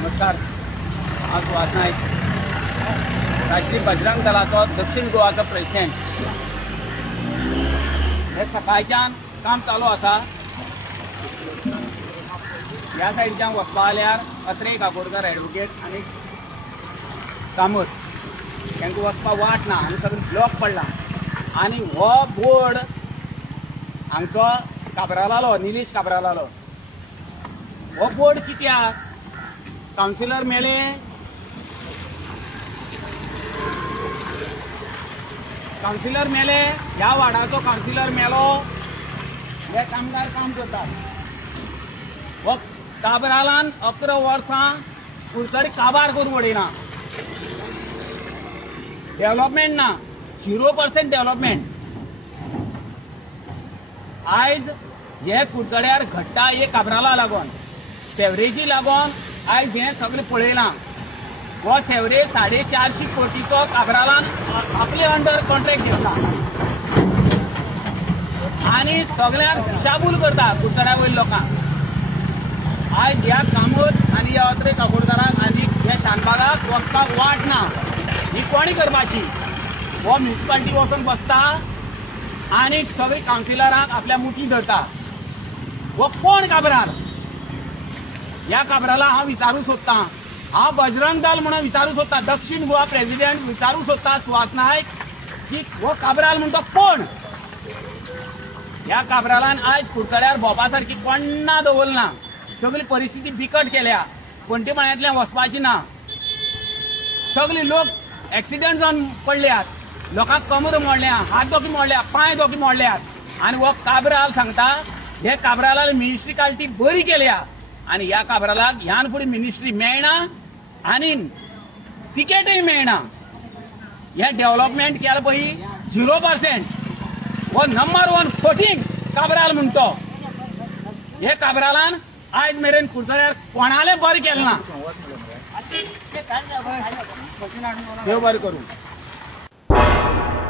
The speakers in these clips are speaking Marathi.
नमस्कार। हांव सुहास नायक, राष्ट्रीय बजरंग दलाचो दक्षिण गोवाचो प्रेसिडेंट। हे सकाळच्यान काम चालू आसा। ह्या सायडीच्यान वचपा जाल्यार अत्रे काकोडकर एडवोकेट आनी कामत तांकां वचपा वाट ना आनी सगळें ब्लॉक पडला। आनी हो बोर्ड हांगचो काबरालो, निलेश काबरालो। हो बोर्ड कित्याक? काउन्सिलर मेले, ह्या वार्डाचो काउन्सिलर मेलो, हे कामगार काम करतात। हो काबरालान 11 वर्सां कुडचडे काबार करून उडयना। डेव्हलपमेंट ना, 0% डेव्हलपमेंट। आयज हे कुडचड्यार घडटा हे काबराला लागून, सेवरेजी लागून आयज हे सगळें पळयलां। हो सेवरेज 450 कोटीचो काबरालान आपले अंडर कॉन्ट्रॅक्ट घेतला आनी सगळ्यांक दिशाभूल करता कुडचड्या वयल्या लोकांक। आयज ह्या कामत आनी ह्या अत्रे काकोडकारांक आनी ह्या शानबागाक वचपाक वाट ना। ही कोणी करपाची? हो म्युनिसिपालिटी वचून बसता आनी सगळी काउन्सिलरांक आपल्या मुठी धरता। हो कोण काबरार? ह्या काबराला हांव विचारूंक सोदतां, हांव बजरंग दल म्हणून विचारूंक सोदतां, दक्षिण गोवा प्रेसिडेंट विचारूंक सोदतां सुहास नायक की हो काबराल म्हणटा कोण? ह्या काबरालान आयज कुडचड्यार भोंवपा सारकी कोण्णा दवरना। सगळी परिस्थिती बिकट केल्या, पंटीमळ्यांतल्यान वचपाची ना। सगळे लोक एक्सिडेंट जावन पडल्यात, लोकांक कमर मोडल्या, हात दोकी मोडल्या, पांय दोकी मोडल्यात। आनी हो काबराल सांगता हे काबराला मिनिस्ट्रिकालिटी बरी केल्या आनी ह्या काबरालाक ह्यान फुडें मिनिस्ट्री मेळना आनी तिकेटय मेळना। हे डेव्हलपमेंट केला पळय 0%। हो नंबर 1 फोटींग काबराल म्हणतो। हे काबरालान आयज मेरेन कुडचड्यार कोणाले बरें केलें ना। देव बरें करूं।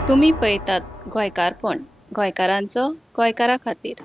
तुम्ही पळयतात गोंयकारपण, गोंयकारांचो गोंयकारा खातीर।